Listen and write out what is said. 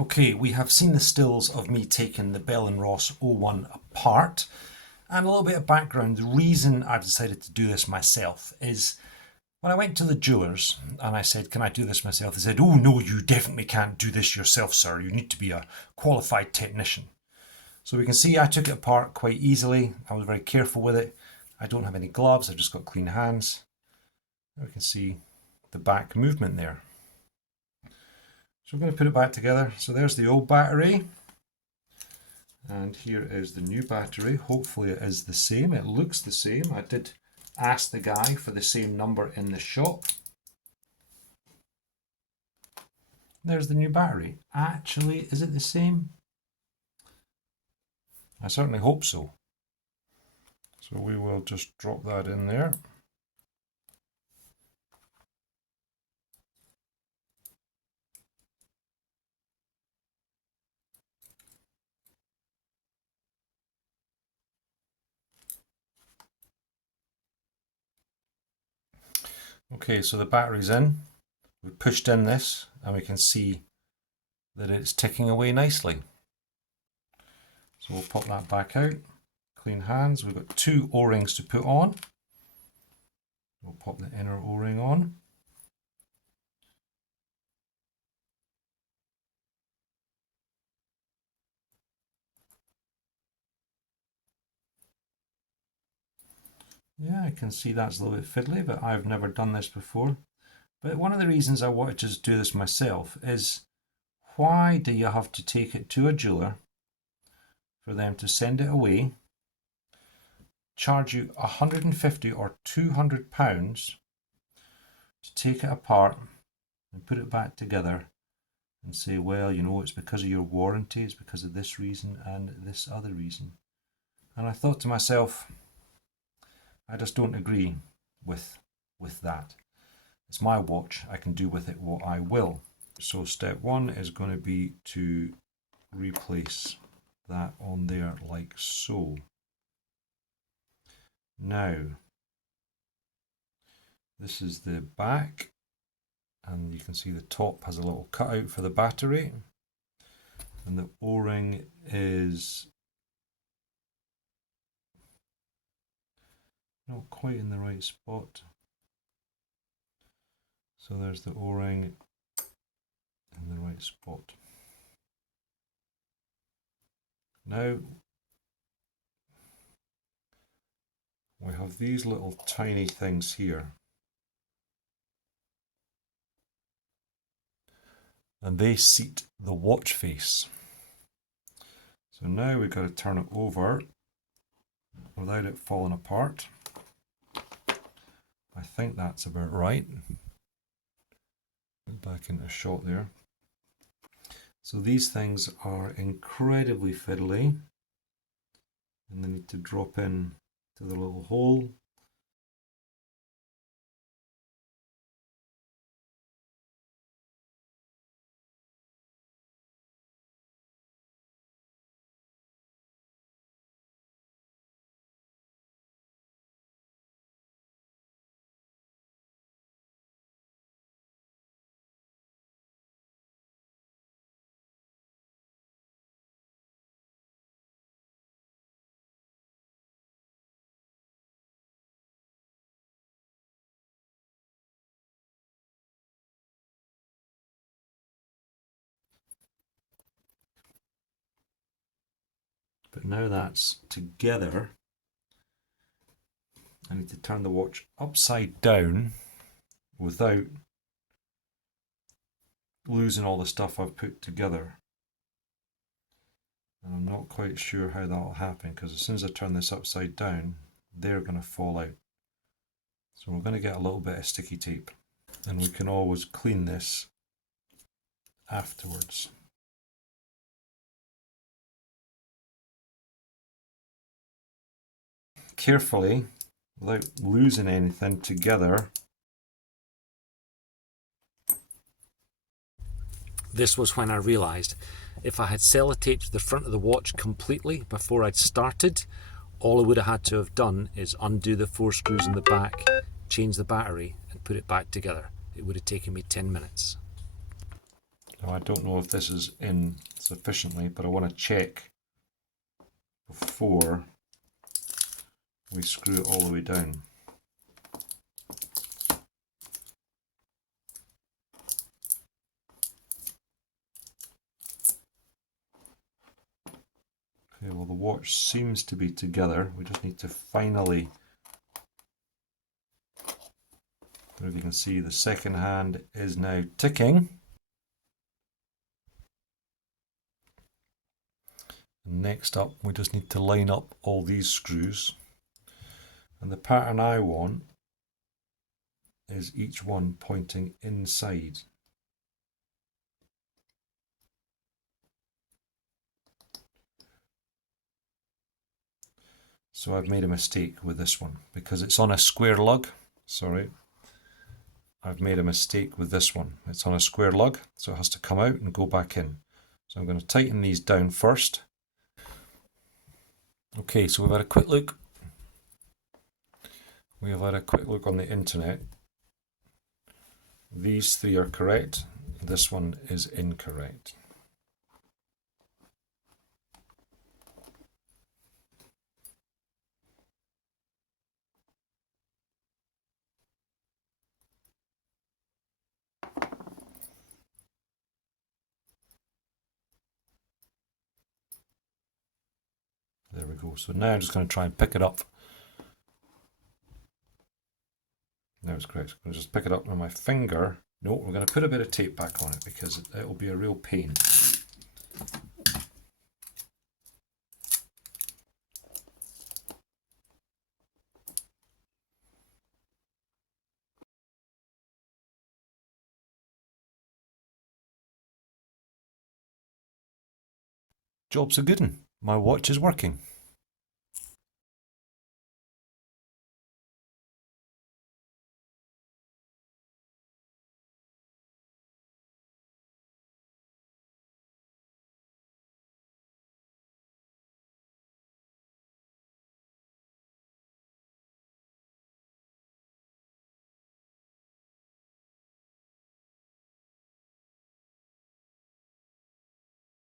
Okay, we have seen the stills of me taking the Bell and Ross 01 apart, and a little bit of background. The reason I've decided to do this myself is when I went to the jewellers and I said, can I do this myself? They said, oh no, you definitely can't do this yourself, sir. You need to be a qualified technician. So we can see I took it apart quite easily. I was very careful with it. I don't have any gloves, I've just got clean hands. We can see the back movement there. So I'm going to put it back together. So there's the old battery. And here is the new battery. Hopefully it is the same. It looks the same. I did ask the guy for the same number in the shop. There's the new battery. Actually, is it the same? I certainly hope so. So we will just drop that in there. Okay, so the battery's in. We pushed in this and we can see that it's ticking away nicely. So we'll pop that back out. Clean hands. We've got two O-rings to put on. We'll pop the inner O-ring on. Yeah, I can see that's a little bit fiddly, but I've never done this before. But one of the reasons I wanted to do this myself is, why do you have to take it to a jeweler for them to send it away, charge you 150 or 200 pounds to take it apart and put it back together and say, well, you know, it's because of your warranty, it's because of this reason and this other reason. And I thought to myself, I just don't agree with that. It's my watch, I can do with it what I will. So step one is going to be to replace that on there like so. Now, this is the back, and you can see the top has a little cutout for the battery, and the O-ring is not quite in the right spot. So there's the O-ring in the right spot. Now we have these little tiny things here, and they seat the watch face. So now we've got to turn it over without it falling apart. I think that's about right. Put back into shot there. So these things are incredibly fiddly, and they need to drop in to the little hole. But now that's together, I need to turn the watch upside down without losing all the stuff I've put together. And I'm not quite sure how that'll happen, because as soon as I turn this upside down, they're going to fall out. So we're going to get a little bit of sticky tape, and we can always clean this afterwards. Carefully, without losing anything together. This was when I realised if I had sellotaped the front of the watch completely before I'd started, all I would have had to have done is undo the 4 screws in the back, change the battery and put it back together. It would have taken me 10 minutes. Now I don't know if this is in sufficiently, but I want to check before we screw it all the way down. Okay, well the watch seems to be together. We just need to finally, I don't know if you can see, the second hand is now ticking. And next up, we just need to line up all these screws. And the pattern I want is each one pointing inside. So I've made a mistake with this one because it's on a square lug. Sorry, I've made a mistake with this one. It's on a square lug, so it has to come out and go back in. So I'm going to tighten these down first. Okay, so we've had a quick look. We have had a quick look on the internet. These three are correct. This one is incorrect. There we go. So now I'm just going to try and pick it up. Now it's correct. I'm going to just pick it up with my finger. No, we're going to put a bit of tape back on it because it will be a real pain. Job's a good one. My watch is working.